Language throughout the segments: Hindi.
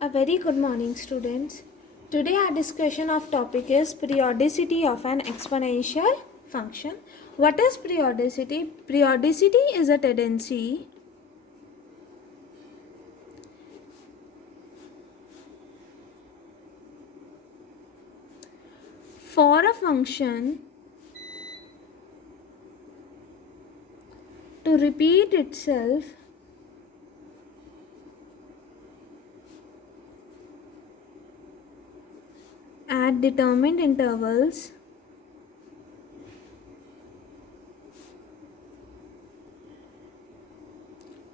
A very good morning, students. Today our discussion of topic is periodicity of an exponential function. What is periodicity? Periodicity is a tendency for a function to repeat itself at determined intervals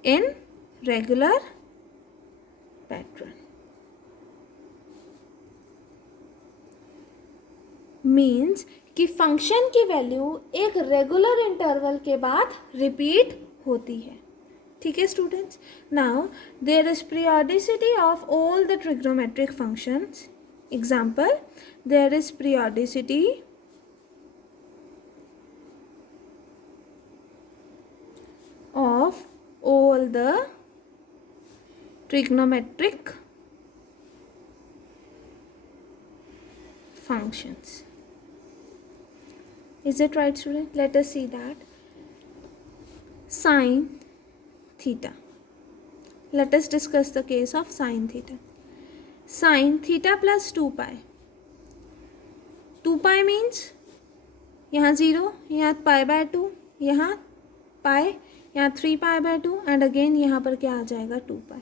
in regular pattern. Means कि फंक्शन की वैल्यू एक रेगुलर इंटरवल के बाद रिपीट होती है. ठीक है students. Now there is periodicity of all the trigonometric functions. Example, there is periodicity of all the trigonometric functions. Is it right, student? Let us see that. Sine theta. Let us discuss the case of sine theta. Sine theta plus 2 pi. 2 pi means यहाँ 0, यहाँ पाई बाय 2, यहाँ पाई, यहाँ 3 पाई बाय 2 एंड अगेन यहाँ पर क्या आ जाएगा 2 पाई.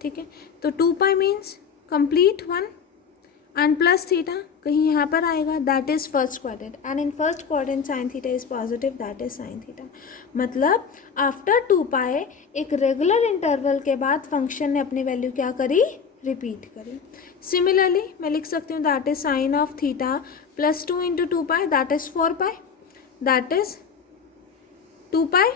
ठीक है, तो 2 पाई means complete 1 and plus theta कहीं यहाँ पर आएगा, that is first quadrant and in first quadrant sign theta is positive, that is sine theta. मतलब आफ्टर 2 पाई एक रेगुलर इंटरवल के बाद फंक्शन ने अपनी वैल्यू क्या करी, रिपीट करी. सिमिलरली मैं लिख सकती हूँ that is sine of theta plus 2 into 2 pi, that is 4 pi, that is 2 pi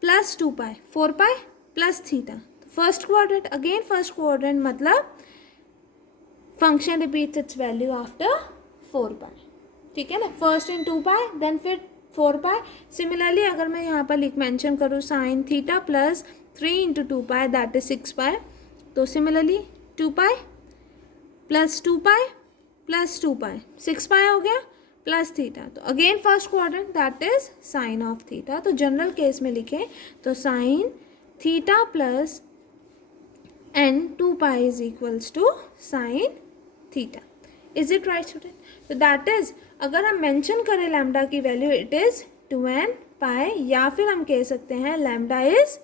plus 2 pi, 4 pi plus theta. First quadrant, again first quadrant, मतलब function repeats its value after 4 pi. ठीक है ना, फर्स्ट इन 2 पाई देन फिर 4 पाई. सिमिलरली अगर मैं यहाँ पर मेंशन करूँ sine theta plus 3 into 2 pi, that is 6 pi. तो similarly 2 pi plus 2 pi plus 2 pi, 6 pi हो गया प्लस थीटा. तो again first quadrant, that is sine of theta. तो जनरल केस में लिखें तो sine theta plus N 2 pi is equals to sine theta. Is it right student? तो दैट इज अगर हम मेंशन करें लैम्डा की वैल्यू इट इज 2n पाई, या फिर हम कह सकते हैं lambda is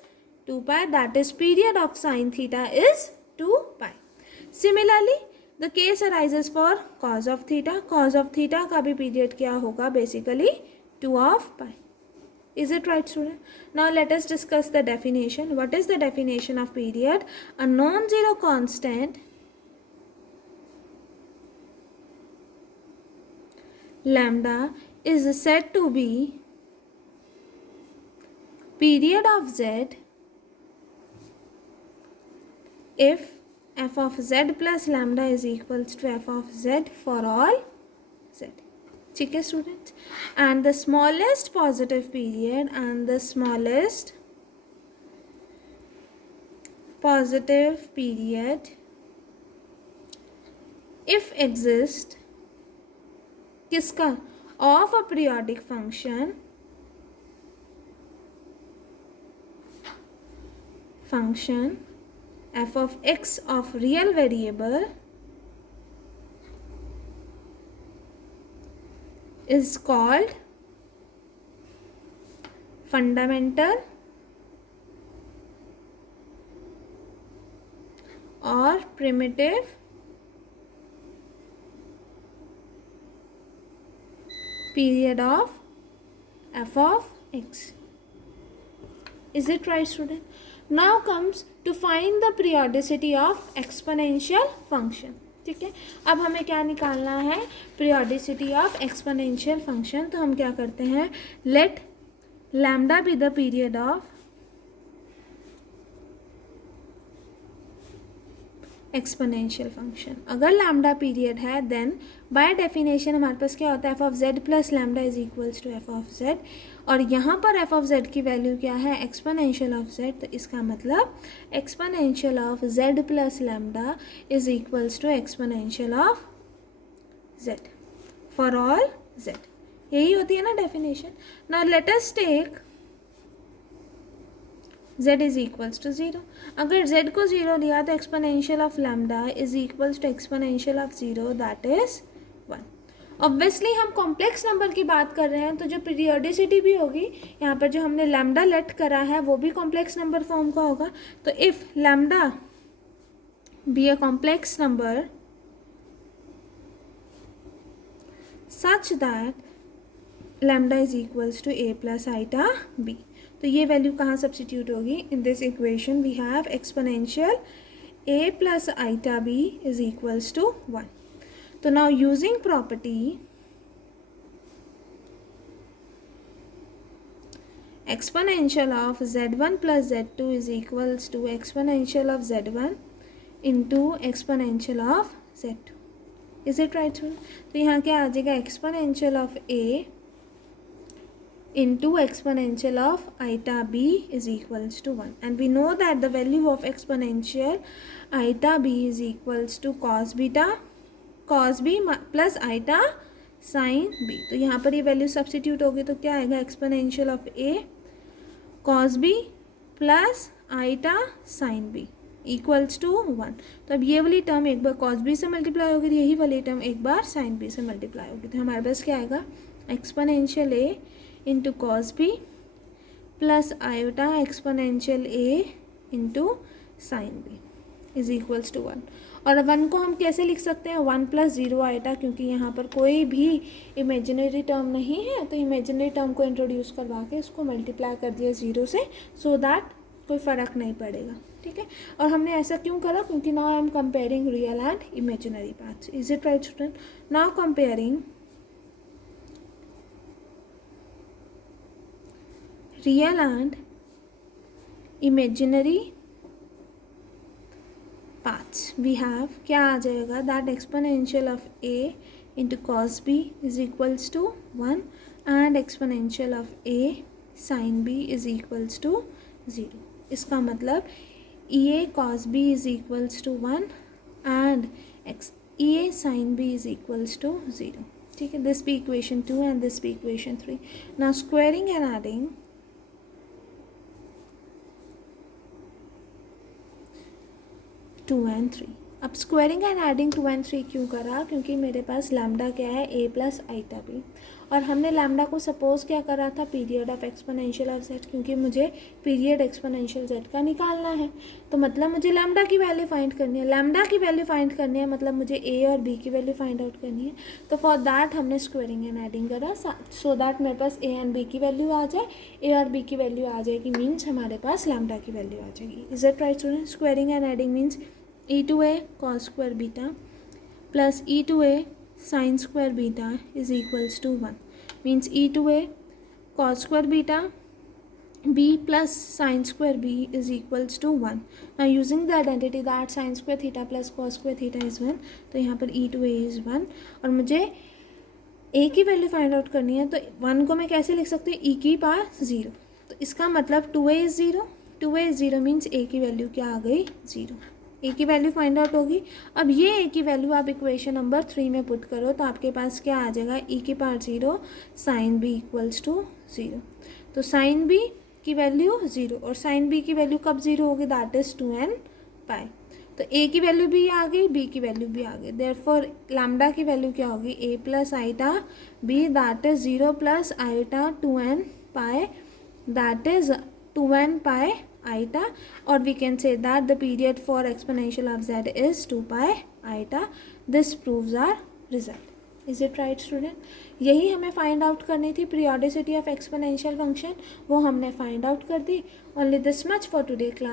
2 pi, that is period of sine theta is 2 pi. Similarly the case arises for cause of theta. Cause of theta का भी पीरियड क्या होगा, basically 2 of pi. Is it right, student? Now let us discuss the definition. What is the definition of period? A non-zero constant lambda is said to be period of z if f of z plus lambda is equals to f of z for all z. ठीक है students. And the smallest positive period and the smallest positive period if exist किसका, of a periodic function f of x of real variable is called fundamental or primitive period of f of x. Is it right, student? Now comes to find the periodicity of exponential function. ठीक है, अब हमें क्या निकालना है, पीरियोडिसिटी ऑफ एक्सपोनेंशियल फंक्शन. तो हम क्या करते हैं, let lambda be the exponential function. अगर लैम्डा पीरियड है देन बाय डेफिनेशन हमारे पास क्या होता है, F of Z plus lambda is equals to F of Z, और यहाँ पर एफ ऑफ जेड की वैल्यू क्या है, एक्सपोनेंशियल ऑफ जेड, तो इसका मतलब exponential of Z plus lambda is equals to exponential of Z for all Z. यही होती है ना definition. Now let us take z is equals to 0। अगर z को 0 लिया तो exponential of lambda is equals to exponential of 0 that is 1। Obviously हम कॉम्प्लेक्स नंबर की बात कर रहे हैं तो जो पीरियोडिसिटी भी होगी, यहाँ पर जो हमने लैम्डा लेट करा है वो भी कॉम्प्लेक्स नंबर फॉर्म का होगा। तो if lambda be a complex number such that lambda is equals to a plus iota b, तो ये वैल्यू कहाँ सब्सटीट्यूट होगी, in this equation we have exponential a plus iota b is equals to 1। तो now using property exponential of z1 plus z2 is equals to exponential of z1 into exponential of z2, is it right? तो यहाँ क्या आ जाएगा, exponential of a into exponential of eta b is equals to 1, and we know that the value of exponential eta b is equals to cos b plus eta sin b। तो यहाँ पर ये वैल्यू सब्सटीट्यूट होगी तो क्या आएगा, exponential of a cos b plus iota sin b equals to 1। तो अब ये वाली टर्म एक बार cos b से मल्टीप्लाई होगी, यही वाली टर्म एक बार sin b से मल्टीप्लाई होगी, तो हमारे पास क्या आएगा, exponential a into cos b plus iota exponential a into sin b is equals to 1। और 1 को हम कैसे लिख सकते हैं, 1 प्लस 0 आएगा, क्योंकि यहाँ पर कोई भी इमेजिनरी टर्म नहीं है तो इमेजिनरी टर्म को इंट्रोड्यूस करवा के उसको मल्टीप्लाई कर दिया 0 से, सो दैट कोई फ़र्क नहीं पड़ेगा, ठीक है। और हमने ऐसा क्यों करा, क्योंकि now I am comparing real and imaginary parts, is it right student? Now comparing real and imaginary parts we have, क्या आ जाएगा, that exponential of a into cos b is equals to 1 and exponential of a sine b is equals to 0। इसका मतलब a cos b is equals to 1 and a sine b is equals to 0, ठीक है। This be equation 2 and this be equation 3। Now squaring and adding 2 and 3। अब स्क्वायरिंग एंड एडिंग 2 and 3 क्यों करा, क्योंकि मेरे पास लैम्डा क्या है, a प्लस आइटा b, और हमने लैम्डा को सपोज क्या करा था, period of exponential of z, क्योंकि मुझे पीरियड एक्सपोनेंशियल z का निकालना है, तो मतलब मुझे लैम्डा की वैल्यू फाइंड करनी है, लैम्डा की वैल्यू फाइंड करनी है मतलब मुझे a और b की वैल्यू फाइंड आउट करनी है। तो फॉर दैट हमने स्क्वायरिंग एंड एडिंग करा, सो दैट मेरे पास a एंड b की वैल्यू आ जाए, a और b की वैल्यू आ जाएगी, मीन्स हमारे पास लैम्डा की वैल्यू आ जाएगी। Is it right student? Squaring and adding means e to a cos square beta plus e to a sin square beta is equals to 1, means e to a cos square beta b plus sin square b is equals to 1। now using the identity that sin square theta plus cos square theta is 1, तो यहाँ पर e to a is 1 और मुझे a की वैल्यू फाइंड आउट करनी है, तो 1 को मैं कैसे लिख सकती हूँ, e की पावर 0, तो इसका मतलब 2a is 0, 2a is 0 means a की वैल्यू क्या आ गई, 0, ए की वैल्यू फाइंड आउट होगी। अब ये ए की वैल्यू आप इक्वेशन नंबर 3 में पुट करो तो आपके पास क्या आ जाएगा, ई की power 0 sine b equals to 0, तो साइन बी की वैल्यू 0 और साइन बी की वैल्यू कब 0 होगी, दैट इज़ 2n पाई। तो ए की वैल्यू भी आ गई, बी की वैल्यू भी आ गई, देयरफॉर लैम्डा की वैल्यू क्या होगी, a plus iota b that is 0 plus iota 2n pi, that is 2n pi iota, or we can say that the period for exponential of z is 2 pi iota। this proves our result। is it right student? यही हमें फाइंड आउट करनी थी, periodicity of exponential function, वो हमने फाइंड आउट कर दी। only this much for today class।